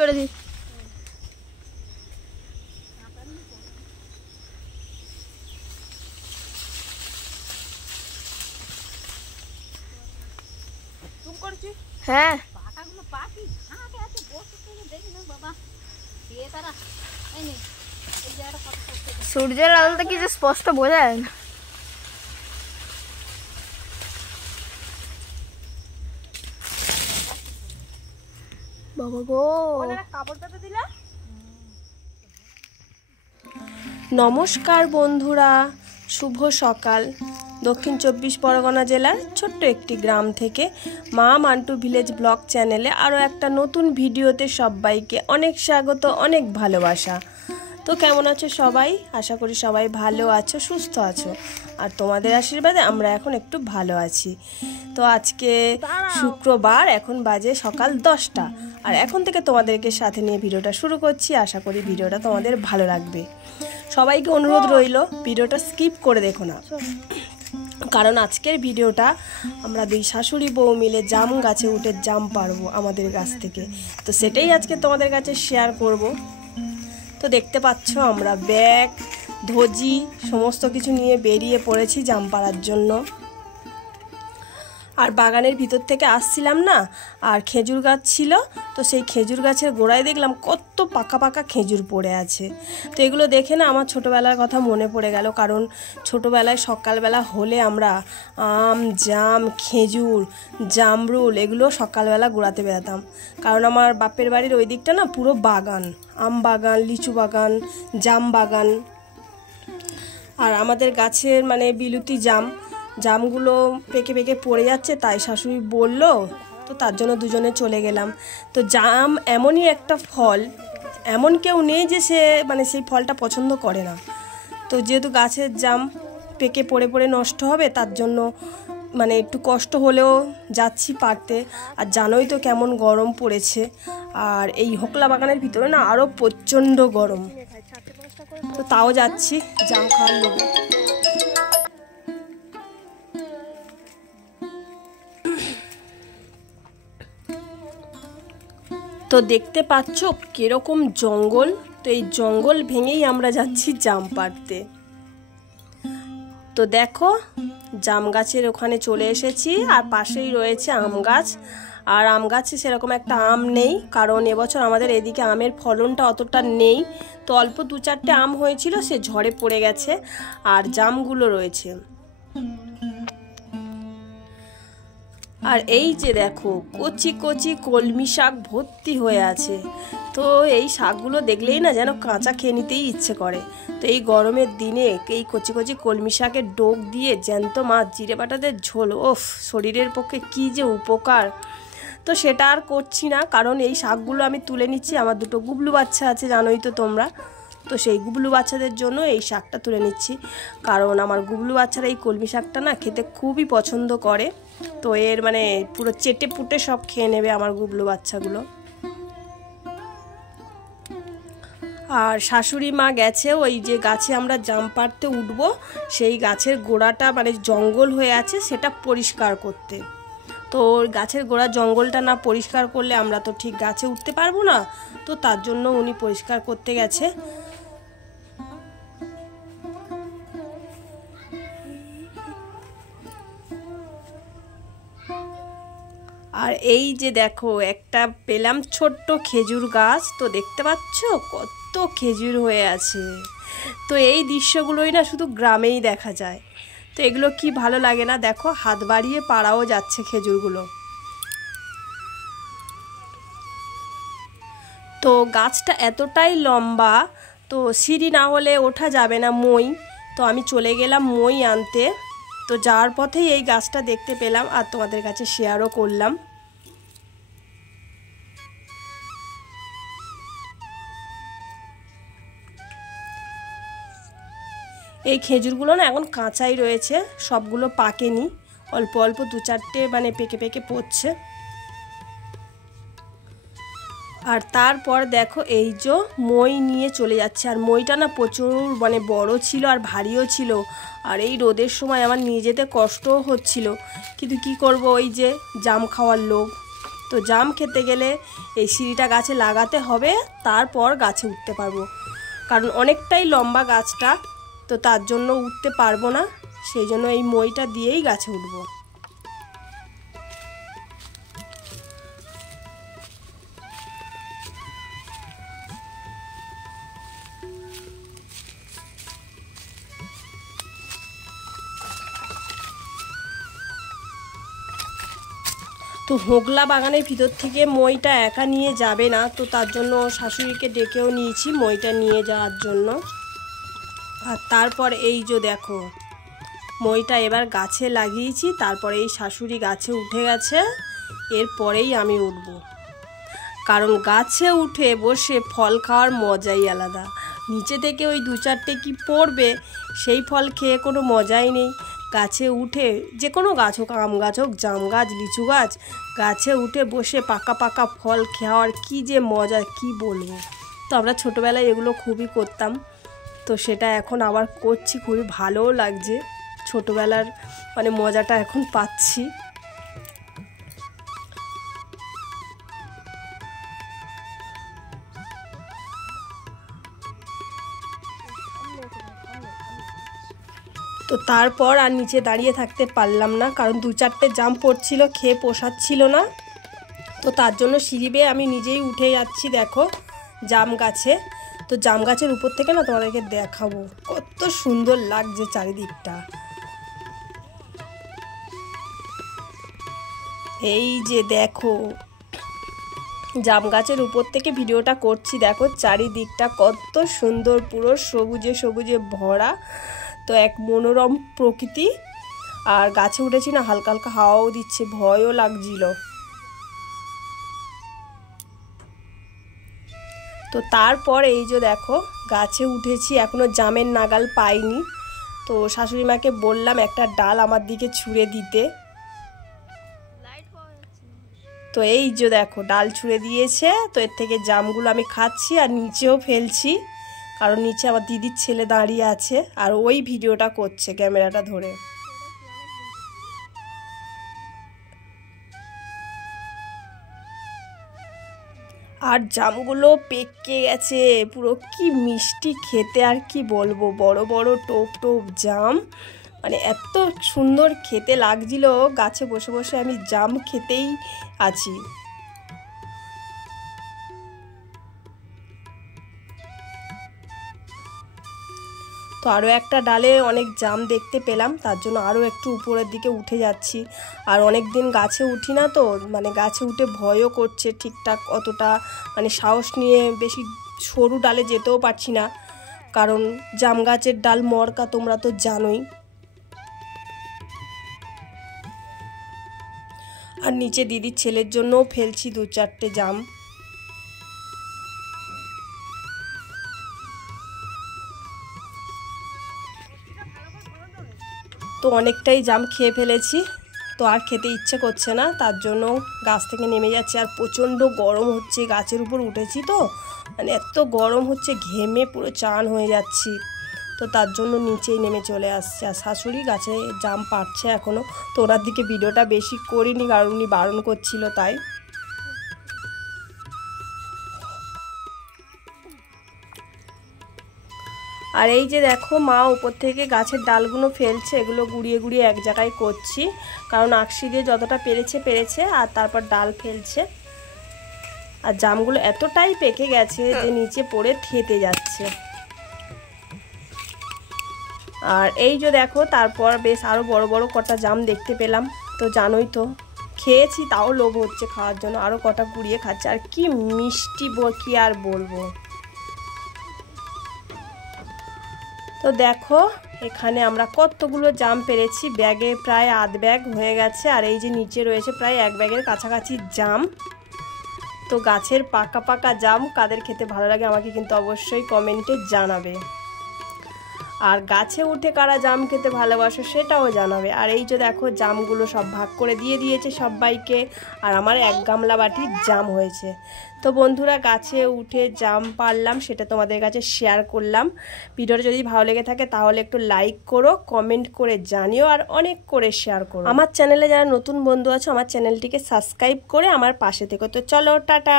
করে দি হ্যাঁ সূর্যের আলোতে কি যে স্পষ্ট বোঝা যায় না। বাবা গো নমস্কার বন্ধুরা, শুভ সকাল। দক্ষিণ 24 পরগনা জেলার ছোট্ট একটি গ্রাম থেকে মা মান্টু ভিলেজ ব্লগ চ্যানেলে আরও একটা নতুন ভিডিওতে সবাইকে অনেক স্বাগত, অনেক ভালোবাসা। তো কেমন আছো সবাই? আশা করি সবাই ভালো আছো, সুস্থ আছো, আর তোমাদের আশীর্বাদে আমরা এখন একটু ভালো আছি। তো আজকে শুক্রবার, এখন বাজে সকাল 10টা, আর এখন থেকে তোমাদেরকে সাথে নিয়ে ভিডিওটা শুরু করছি। আশা করি ভিডিওটা তোমাদের ভালো লাগবে। সবাইকে অনুরোধ রইল ভিডিওটা স্কিপ করে দেখো না, কারণ আজকের ভিডিওটা আমরা দুই শাশুড়ি বউ মিলে জাম গাছে উঠে জাম পারবো আমাদের গাছ থেকে। তো সেটাই আজকে তোমাদের কাছে শেয়ার করব। তো দেখতে পাচ্ছ আমরা ব্যাগ, ধজি সমস্ত কিছু নিয়ে বেরিয়ে পড়েছি জাম পাড়ার জন্য। আর বাগানের ভিতর থেকে আসছিলাম না, আর খেজুর গাছ ছিল, তো সেই খেজুর গাছের গোড়ায় দেখলাম কত পাকা পাকা খেজুর পড়ে আছে। তো এগুলো দেখে না আমার ছোটোবেলার কথা মনে পড়ে গেল, কারণ ছোটোবেলায় সকালবেলা হলে আমরা আম, জাম, খেজুর, জামরুল এগুলো সকালবেলা গোড়াতে বেরাতাম। কারণ আমার বাপের বাড়ির ওই দিকটা না পুরো বাগান, আম বাগান, লিচু বাগান, জাম বাগান। আর আমাদের গাছের মানে বিলুতি জামগুলো পেকে পেকে পড়ে যাচ্ছে, তাই শাশুড়ি বলল, তো তার জন্য দুজনে চলে গেলাম। তো জাম এমনই একটা ফল, এমন কেউ নেই যে সে মানে সেই ফলটা পছন্দ করে না। তো যেহেতু গাছের জাম পেকে পড়ে পড়ে নষ্ট হবে, তার জন্য মানে একটু কষ্ট হলেও যাচ্ছি পারতে। আর জানোই তো কেমন গরম পড়েছে, আর এই হোকলা বাগানের ভিতরে না আরও প্রচণ্ড গরম। তো তাও যাচ্ছি জাম খাওয়ার লোভে। তো দেখতে পাচ্ছ কিরকম জঙ্গল, তো এই জঙ্গল ভেঙেই আমরা যাচ্ছি জাম পাড়তে। তো দেখো জাম গাছের ওখানে চলে এসেছি, আর পাশেই রয়েছে আম গাছ। আর আম গাছে সেরকম একটা আম নেই, কারণ এবছর আমাদের এদিকে আমের ফলনটা অতটা নেই। তো অল্প 2-4টে আম হয়েছিল, সে ঝড়ে পড়ে গেছে, আর জামগুলো রয়েছে। আর এই যে দেখো কচি কচি কলমি শাক ভর্তি হয়ে আছে। তো এই শাকগুলো দেখলেই না যেন কাঁচা খেয়ে নিতেই ইচ্ছে করে। তো এই গরমের দিনে এই কচি কচি কলমি শাকের ডোক দিয়ে জ্যান্ত মাছ, জিরে বাটাদের ঝোল, ওফ, শরীরের পক্ষে কী যে উপকার। তো সেটা আর করছি না, কারণ এই শাকগুলো আমি তুলে নিচ্ছি। আমার 2টো গুবলু বাচ্চা আছে, জানোই তো তোমরা। তো সেই গুবলু বাচ্চাদের জন্য এই শাকটা তুলে নিচ্ছি, কারণ আমার গুবলু বাচ্চারা এই কলমি শাকটা না খেতে খুবই পছন্দ করে। তো এর মানে পুরো চেটে পুটে সব খেয়ে নেবে আমার গুবলু বাচ্চাগুলো। আর শাশুড়ি মা গেছে ওই যে গাছে আমরা জাম পাড়তে উঠবো, সেই গাছের গোড়াটা মানে জঙ্গল হয়ে আছে, সেটা পরিষ্কার করতে। তো গাছের গোড়া জঙ্গলটা না পরিষ্কার করলে আমরা তো ঠিক গাছে উঠতে পারবো না। তো তার জন্য উনি পরিষ্কার করতে গেছে। আর এই যে দেখো একটা পেলাম ছোট্ট খেজুর গাছ, তো দেখতে পাচ্ছ কত খেজুর হয়ে আছে। তো এই দৃশ্যগুলোই না শুধু গ্রামেই দেখা যায়। তো এগুলো কি ভালো লাগে না? দেখো হাত বাড়িয়ে পাড়াও যাচ্ছে খেজুরগুলো। তো গাছটা এতটাই লম্বা, তো সিঁড়ি না হলে ওঠা যাবে না, মই। তো আমি চলে গেলাম মই আনতে। তো যাওয়ার পথেই এই গাছটা দেখতে পেলাম, আর তোমাদের কাছে শেয়ারও করলাম। এই খেজুরগুলো না এখন কাঁচাই রয়েছে, সবগুলো পাকেনি, অল্প অল্প 2-4টে মানে পেকে পেকে পড়ছে। আর তারপর দেখো এই যে মই নিয়ে চলে যাচ্ছে, আর মইটা না প্রচুর মানে বড় ছিল আর ভারীও ছিল। আর এই রোদের সময় আমার নিয়ে যেতে কষ্টও হচ্ছিল, কিন্তু কি করব, ওই যে জাম খাওয়ার লোভ। তো জাম খেতে গেলে এই সিঁড়িটা গাছে লাগাতে হবে, তারপর গাছে উঠতে পারবো। কারণ অনেকটাই লম্বা গাছটা, তো তার জন্য উঠতে পারবো না, সেই জন্য এই মইটা দিয়েই গাছে উঠবো। তো হোগলা বাগানের ভিতর থেকে মইটা একা নিয়ে যাবে না, তো তার জন্য শাশুড়িকে ডেকেও নিয়েছি মইটা নিয়ে যাওয়ার জন্য। আর তারপর এই যে দেখো মইটা এবার গাছে লাগিয়েছি, তারপরে এই শাশুড়ি গাছে উঠে গেছে, এরপরেই আমি উঠব। কারণ গাছে উঠে বসে ফল খাওয়ার মজাই আলাদা। নিচে থেকে ওই 2-4টে কি পড়বে, সেই ফল খেয়ে কোনো মজাই নেই। গাছে উঠে যে কোনো গাছ হোক, আম গাছ হোক, জাম গাছ, লিচু গাছ, গাছে উঠে বসে পাকা পাকা ফল খাওয়ার কি যে মজা কি বলবো। তো আমরা ছোটোবেলায় এগুলো খুবই করতাম, তো সেটা এখন আবার করছি, খুবই ভালোও লাগছে। ছোটোবেলার মানে মজাটা এখন পাচ্ছি। তো তারপর আর নিচে দাঁড়িয়ে থাকতে পারলাম না, কারণ 2-4টে জাম পড়ছিল, খেয়ে পোষাচ্ছিল না। তো তার জন্য সিঁড়ি বেয়ে আমি নিজেই উঠে যাচ্ছি দেখো জাম গাছে। তো জাম গাছের উপর থেকে না তোমাদেরকে দেখাবো কত সুন্দর লাগছে চারিদিকটা। এই যে দেখো জাম গাছের উপর থেকে ভিডিওটা করছি, দেখো চারিদিকটা কত সুন্দর, পুরো সবুজে সবুজে ভরা। তো এক মনোরম প্রকৃতি। আর গাছে উঠেছি না, হালকা হালকা হাওয়াও দিচ্ছে, ভয়ও লাগছিল। তো তারপর এই যে দেখো গাছে উঠেছি, এখনো জামের নাগাল পাইনি। তো শাশুড়ি মাকে বললাম একটা ডাল আমার দিকে ছুঁড়ে দিতে। তো এই যে দেখো ডাল ছুঁড়ে দিয়েছে, তো এর থেকে জামগুলো আমি খাচ্ছি আর নিচেও ফেলছি, কারণ নিচে আমার দিদির ছেলে দাঁড়িয়ে আছে আর ওই ভিডিওটা করছে ক্যামেরাটা ধরে। আর জামগুলো পেকে গেছে পুরো, কি মিষ্টি খেতে আর কি বলবো। বড় বড় টোপ টোপ জাম, মানে এত সুন্দর খেতে লাগছিল। গাছে বসে বসে আমি জাম খেতেই আছি। তো আরও একটা ডালে অনেক জাম দেখতে পেলাম, তার জন্য আরও একটু উপরের দিকে উঠে যাচ্ছি। আর অনেক দিন গাছে উঠি না, তো মানে গাছে উঠে ভয়ও করছে ঠিকঠাক অতটা, মানে সাহস নিয়ে বেশি সরু ডালে যেতেও পারছি না, কারণ জাম গাছের ডাল মরকা, তোমরা তো জানোই। আর নিচে দিদির ছেলের জন্যও ফেলছি 2-4টে জাম। তো অনেকটাই জাম খেয়ে ফেলেছি, তো আর খেতে ইচ্ছে করছে না, তার জন্য গাছ থেকে নেমে যাচ্ছে। আর প্রচণ্ড গরম হচ্ছে, গাছের উপর উঠেছি তো, মানে এত গরম হচ্ছে, ঘেমে পুরো চান হয়ে যাচ্ছি। তো তার জন্য নিচেই নেমে চলে আসছে। আর শাশুড়ি গাছে জাম পাড়ছে এখনও, তো ওনার দিকে ভিডিওটা বেশি করিনি, কারণ উনি বারণ করছিল তাই। আর এই যে দেখো মা উপর থেকে গাছের ডালগুলো ফেলছে, এগুলো গুড়িয়ে গুড়িয়ে এক জায়গায় করছি, কারণ আকশি দিয়ে যতটা পেরেছে আর তারপর ডাল ফেলছে। আর জামগুলো এতটাই পেকে গেছে যে নিচে পড়ে থেতে যাচ্ছে। আর এই যে দেখো তারপর বেশ আরও বড় বড় কটা জাম দেখতে পেলাম। তো জানোই তো খেয়েছি, তাও লোভ হচ্ছে খাওয়ার জন্য, আরও কটা কুড়িয়ে খাচ্ছে। আর কি মিষ্টি, কি আর বলবো। তো দেখো এখানে আমরা কতগুলো জাম পেরেছি, ব্যাগে প্রায় আধ ব্যাগ হয়ে গেছে। আর এই যে নিচে রয়েছে প্রায় 1 ব্যাগের কাছাকাছি জাম। তো গাছের পাকা পাকা জাম কাদের খেতে ভালো লাগে আমাকে কিন্তু অবশ্যই কমেন্টে জানাবে। আর গাছে উঠে কারা জাম খেতে ভালোবাসো সেটাও জানাবে। আর এই যে দেখো জামগুলো সব ভাগ করে দিয়ে দিয়েছে সবাইকে, আর আমার 1 গামলা বাটি জাম হয়েছে। তো বন্ধুরা গাছে উঠে জাম পারলাম, সেটা তোমাদের কাছে শেয়ার করলাম। ভিডিওটা যদি ভালো লেগে থাকে তাহলে একটু লাইক করো, কমেন্ট করে জানিও, আর অনেক করে শেয়ার করো। আমার চ্যানেলে যারা নতুন বন্ধু আছে আমার চ্যানেলটিকে সাবস্ক্রাইব করে আমার পাশে থেকো। তো চলো টাটা।